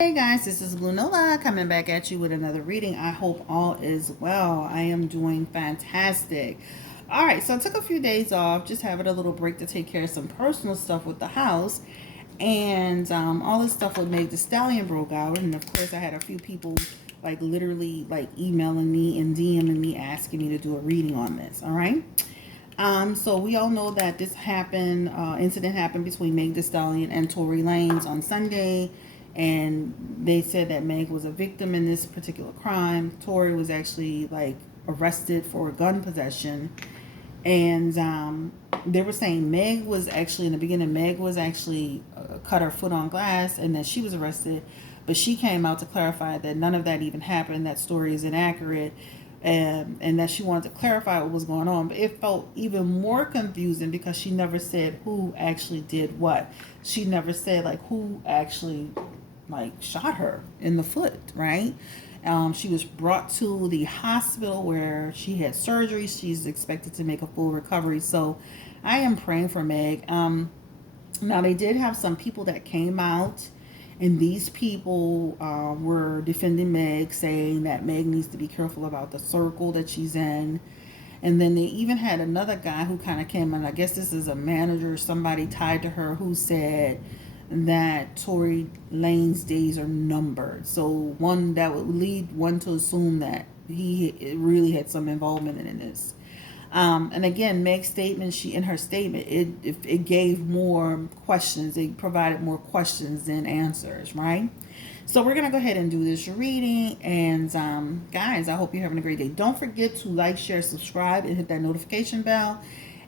Hey guys, this is Blue Nola coming back at you with another reading. I hope all is well. I am doing fantastic. All right, so I took a few days off, just having a little break to take care of some personal stuff with the house. And all this stuff with Meg the Stallion broke out. And of course, I had a few people like literally like emailing me and DMing me asking me to do a reading on this. All right. So we all know that this happened, incident happened between Meg the Stallion and Tory Lanez on Sunday, and they said that Meg was a victim in this particular crime. Tory was actually like arrested for gun possession, and they were saying Meg was actually in the beginning. Meg was actually cut her foot on glass, and that she was arrested, but she came out to clarify that none of that even happened. That story is inaccurate, and that she wanted to clarify what was going on. But it felt even more confusing because she never said who actually did what. She never said like who actually like shot her in the foot, right? She was brought to the hospital where she had surgery. She's expected to make a full recovery. So I am praying for Meg. Now, they did have some people that came out, and these people were defending Meg, saying that Meg needs to be careful about the circle that she's in. And then they even had another guy who kind of came in. I guess this is a manager, somebody tied to her, who said that Tory Lane's days are numbered. So one that would lead one to assume that he really had some involvement in this. And again, Meg's statement, she in her statement, it gave more questions. It provided more questions than answers, right? So we're gonna go ahead and do this reading, and guys, I hope you're having a great day. Don't forget to like, share, subscribe, and hit that notification bell,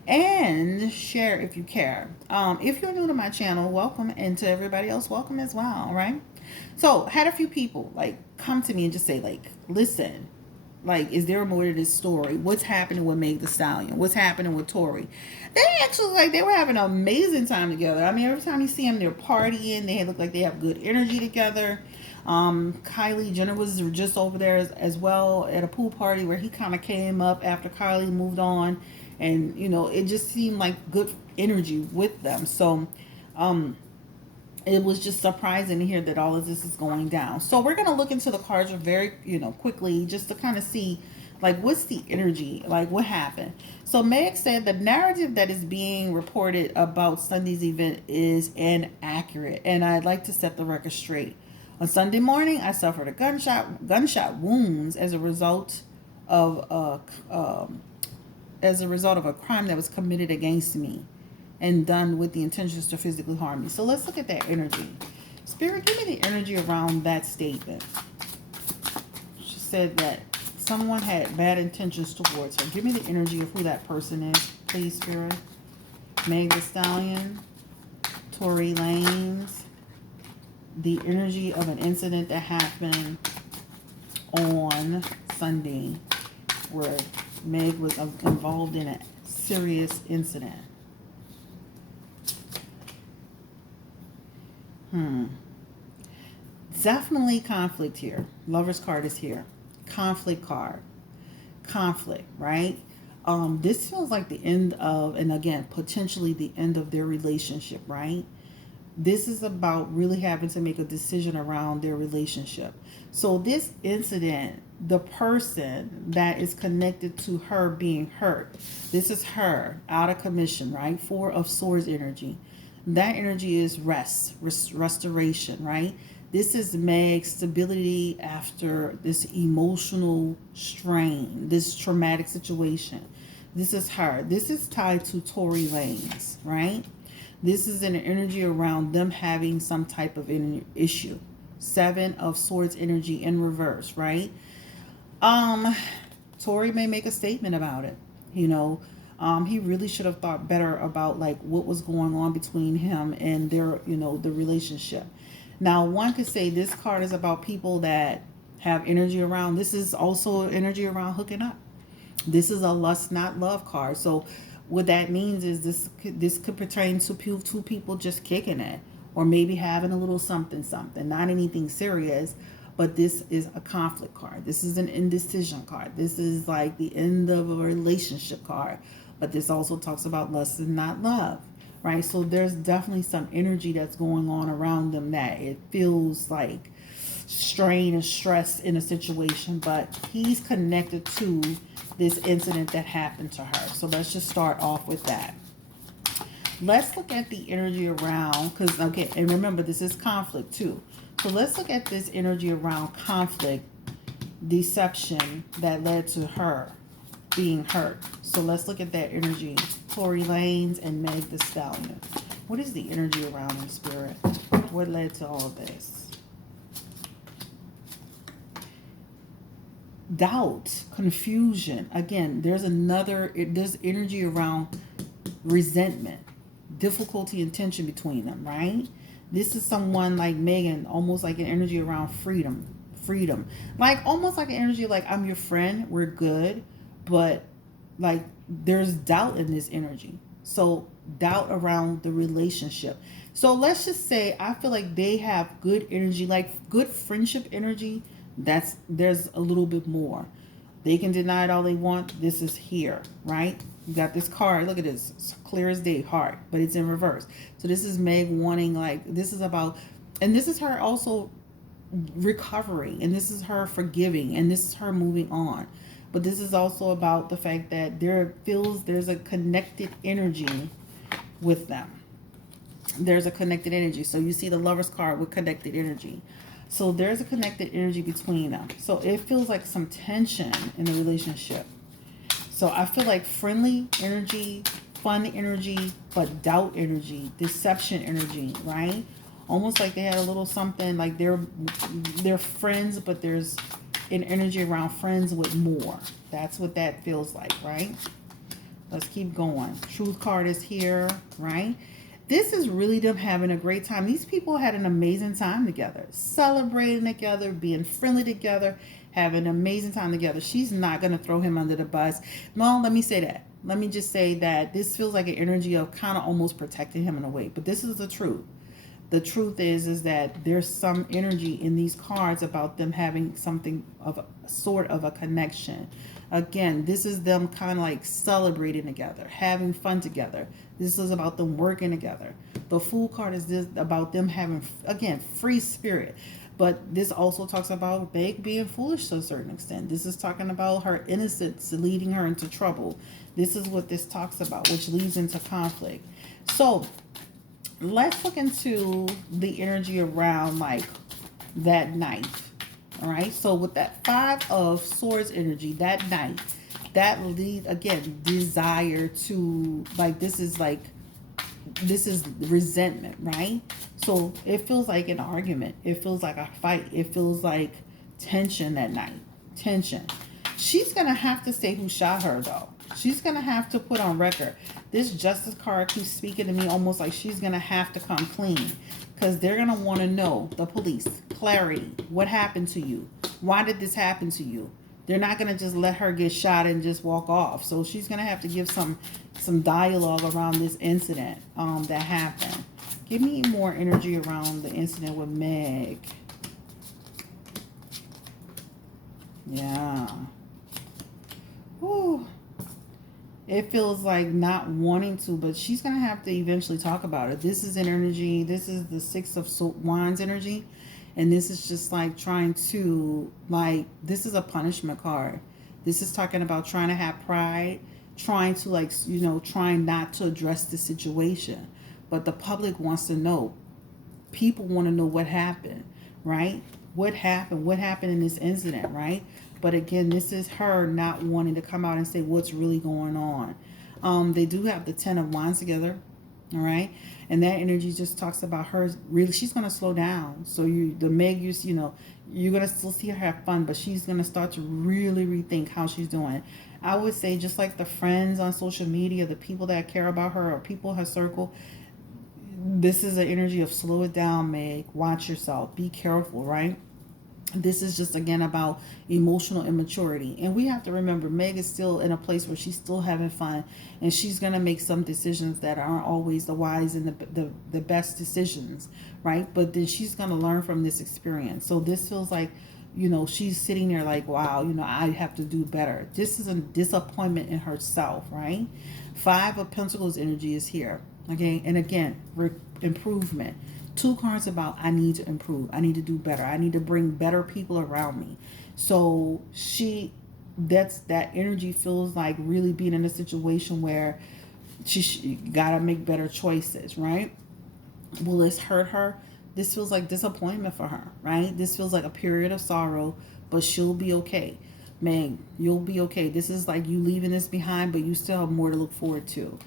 and share if you care. If you're new to my channel, welcome, and to everybody else, welcome as well. All right. So had a few people like come to me and just say like, listen, like, is there more to this story? What's happening with Meg the Stallion? What's happening with Tory? They actually, like, they were having an amazing time together. I mean, every time you see them, they're partying. They look like they have good energy together. Kylie Jenner was just over there as well at a pool party where he kind of came up after Kylie moved on. And, you know, it just seemed like good energy with them. So, it was just surprising to hear that all of this is going down. So we're going to look into the cards very, quickly, just to kind of see like what's the energy, like what happened. So Meg said the narrative that is being reported about Sunday's event is inaccurate, and I'd like to set the record straight. On Sunday morning, I suffered a gunshot wounds as a result of a crime that was committed against me and done with the intentions to physically harm me. So let's look at that energy. Spirit, give me the energy around that statement. She said that someone had bad intentions towards her. Give me the energy of who that person is, please, Spirit. Meg the Stallion, Tory Lanez, the energy of an incident that happened on Sunday where Meg was involved in a serious incident. Definitely conflict here. Lover's card is here. Conflict card. Conflict, right? This feels like the end of, and again, potentially the end of their relationship, right? This is about really having to make a decision around their relationship. So this incident, the person that is connected to her being hurt, this is her out of commission, right? Four of Swords energy. That energy is restoration, right? This is Meg's stability after this emotional strain, this traumatic situation. This is her. This is tied to Tory Lanez, right? This is an energy around them having some type of issue. Seven of Swords energy in reverse, right? Tory may make a statement about it, he really should have thought better about like what was going on between him and their, the relationship. Now, one could say this card is about people that have energy around. This is also energy around hooking up. This is a lust, not love card. So what that means is this could pertain to two people just kicking it, or maybe having a little something, not anything serious. But this is a conflict card. This is an indecision card. This is like the end of a relationship card. But this also talks about lust and not love, right? So there's definitely some energy that's going on around them that it feels like strain and stress in a situation, but he's connected to this incident that happened to her. So let's just start off with that. Let's look at the energy around, because, okay, and remember, this is conflict too. So let's look at this energy around conflict, deception that led to her being hurt. So let's look at that energy. Tory Lanez and Meg the Stallion. What is the energy around in spirit? What led to all of this? Doubt, confusion. Again, there's energy around resentment, difficulty and tension between them, right? This is someone like Megan, almost like an energy around freedom. Like almost like an energy like, I'm your friend, we're good, but like there's doubt in this energy. So doubt around the relationship. So let's just say I feel like they have good energy, like good friendship energy. There's a little bit more. They can deny it all they want. This is here, right? You got this card. Look at this. It's clear as day, heart, but it's in reverse. So this is Meg wanting, like, this is about, and this is her also recovering, and this is her forgiving, and this is her moving on. But this is also about the fact that there's a connected energy with them. There's a connected energy. So you see the Lover's card with connected energy. So there's a connected energy between them. So it feels like some tension in the relationship. So I feel like friendly energy, fun energy, but doubt energy, deception energy, right? Almost like they had a little something, like they're friends, but there's an energy around friends with more. That's what that feels like, right? Let's keep going. Truth card is here, right? This is really them having a great time. These people had an amazing time together, celebrating together, being friendly together, having an amazing time together. She's not going to throw him under the bus. No, let me say that. Let me just say that this feels like an energy of kind of almost protecting him in a way. But this is the truth. The truth is that there's some energy in these cards about them having something of a sort of a connection. Again, this is them kind of like celebrating together, having fun together. This is about them working together. The Fool card is this about them having, again, free spirit. But this also talks about Meg being foolish to a certain extent. This is talking about her innocence leading her into trouble. This is what this talks about, which leads into conflict. So let's look into the energy around like that night. All right, so with that Five of Swords energy, that night, that lead, again, desire to, like, this is resentment, right? So it feels like an argument. It feels like a fight. It feels like tension that night. Tension. She's going to have to say who shot her, though. She's going to have to put on record. This Justice card keeps speaking to me almost like she's going to have to come clean. Because they're going to want to know, the police, clarity. What happened to you? Why did this happen to you? They're not going to just let her get shot and just walk off. So she's going to have to give some dialogue around this incident that happened. Give me more energy around the incident with Meg. Yeah. Whew. It feels like not wanting to, but she's going to have to eventually talk about it. This is an energy. This is the Six of Wands energy. And this is just like trying to, like, this is a punishment card. This is talking about trying to have pride, trying to, like, you know, trying not to address the situation. But the public wants to know. People want to know what happened, right? What happened? What happened in this incident, right? But again, this is her not wanting to come out and say what's really going on. They do have the Ten of Wands together, all right? And that energy just talks about her really, she's going to slow down. So the Meg, you know, you're going to still see her have fun, but she's going to start to really rethink how she's doing. I would say just like the friends on social media, the people that care about her or people in her circle, this is an energy of slow it down, Meg. Watch yourself. Be careful, right? This is just, again, about emotional immaturity. And we have to remember, Meg is still in a place where she's still having fun. And she's going to make some decisions that aren't always the wise and the best decisions, right? But then she's going to learn from this experience. So this feels like, you know, she's sitting there like, wow, you know, I have to do better. This is a disappointment in herself, right? Five of Pentacles energy is here. Okay, and again, improvement. Two cards about I need to improve. I need to do better. I need to bring better people around me. So that energy feels like really being in a situation where she gotta make better choices, right? Will this hurt her? This feels like disappointment for her, right? This feels like a period of sorrow, but she'll be okay. Meg, you'll be okay. This is like you leaving this behind, but you still have more to look forward to.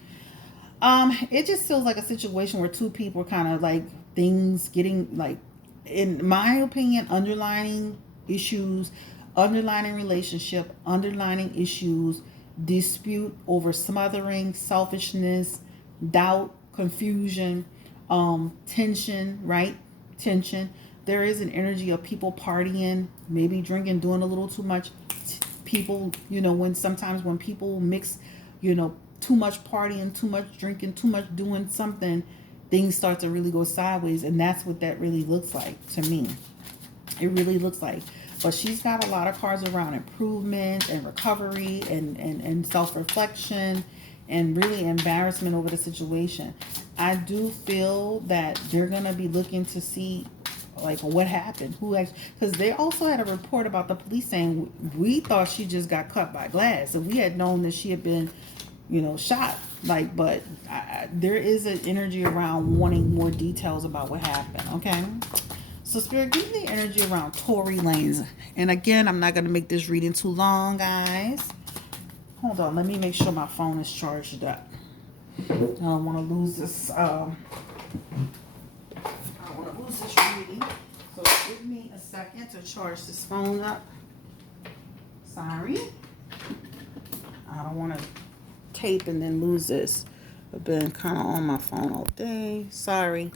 It just feels like a situation where two people are kind of like things getting like, in my opinion, underlining issues, underlining relationship, underlining issues, dispute over smothering, selfishness, doubt, confusion, tension, right? Tension. There is an energy of people partying, maybe drinking, doing a little too much. People, when sometimes when people mix, too much partying, too much drinking, too much doing something, things start to really go sideways. And that's what that really looks like to me. It really looks like. But she's got a lot of cards around improvement and recovery and self-reflection and really embarrassment over the situation. I do feel that they're going to be looking to see like what happened, who actually, because they also had a report about the police saying we thought she just got cut by glass, and we had known that she had been shot, like, but there is an energy around wanting more details about what happened. Okay, so Spirit, give me the energy around Tory Lanez. And again, I'm not going to make this reading too long, guys. Hold on, let me make sure my phone is charged up. I don't want to lose this. I don't want to lose this reading. So give me a second to charge this phone up. Sorry. I don't want to tape and then lose this. I've been kind of on my phone all day. Sorry.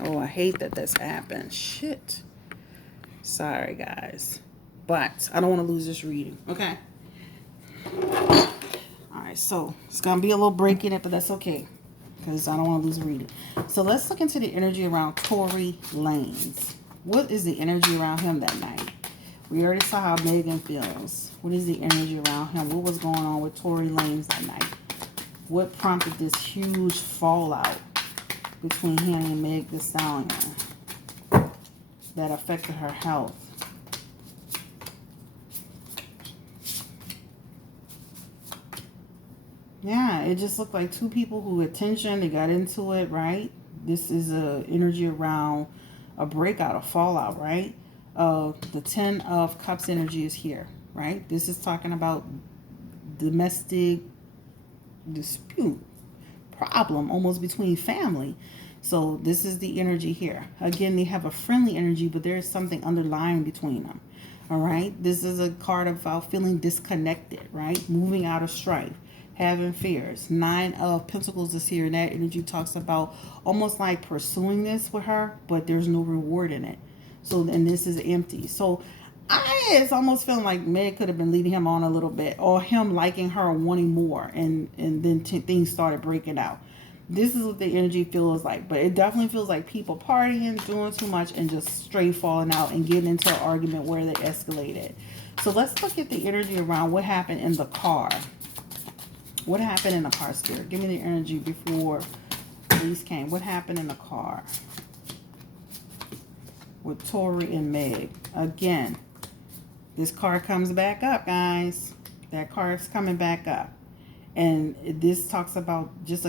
Oh, I hate that this happened. Shit. Sorry, guys. But I don't want to lose this reading. Okay. Alright, so it's going to be a little break in it, but that's okay. Because I don't want to lose the reading. So let's look into the energy around Tory Lanez. What is the energy around him that night? We already saw how Megan feels. What is the energy around him? What was going on with Tory Lanez that night? What prompted this huge fallout between him and Meg the Stallion that affected her health? Yeah, it just looked like two people who had tension. They got into it, right? This is a energy around a breakout, a fallout, right? The 10 of Cups energy is here, right? This is talking about domestic dispute, problem, almost between family. So this is the energy here. Again, they have a friendly energy, but there is something underlying between them. All right. This is a card about feeling disconnected, right? Moving out of strife, having fears. 9 of Pentacles is here, and that energy talks about almost like pursuing this with her, but there's no reward in it. So, and this is empty. So it's almost feeling like Meg could have been leading him on a little bit, or him liking her, wanting more, and then things started breaking out. This is what the energy feels like, but it definitely feels like people partying, doing too much, and just straight falling out and getting into an argument where they escalated. So let's look at the energy around what happened in the car. What happened in the car, Spirit? Give me the energy before police came. What happened in the car with Tory and Meg? Again, this card comes back up, guys. That card's coming back up. And this talks about, just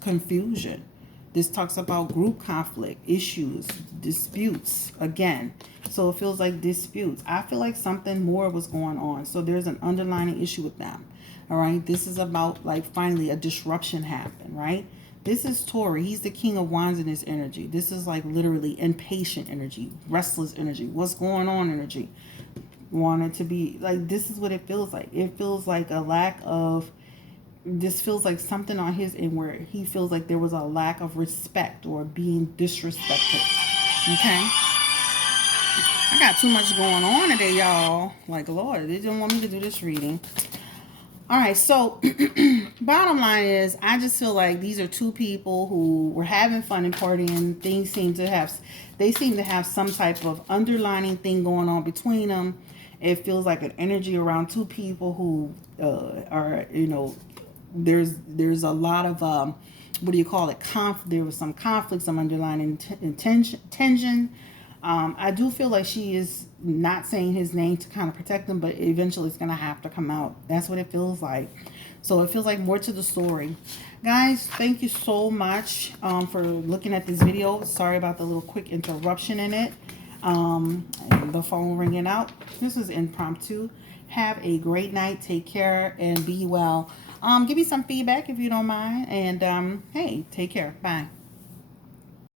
confusion. This talks about group conflict, issues, disputes, again. So it feels like disputes. I feel like something more was going on. So there's an underlying issue with them. All right. This is about like finally a disruption happened, right? This is Tory. He's the King of Wands in his energy. This is like literally impatient energy, restless energy. What's going on energy? Wanted to be like, this is what it feels like. It feels like a lack of, this feels like something on his end where he feels like there was a lack of respect or being disrespected. Okay. I got too much going on today, y'all. Like, Lord, they didn't want me to do this reading. All right, so bottom line is, I just feel like these are two people who were having fun and partying. They seem to have some type of underlining thing going on between them. It feels like an energy around two people who are, there's a lot of what do you call it? There was some conflict, some underlying tension. I do feel like she is not saying his name to kind of protect him, but eventually it's gonna have to come out. That's what it feels like. So it feels like more to the story. Guys, thank you so much for looking at this video. Sorry about the little quick interruption in it. And the phone ringing out. This is impromptu. Have a great night. Take care and be well. Give me some feedback if you don't mind. And hey, take care. Bye.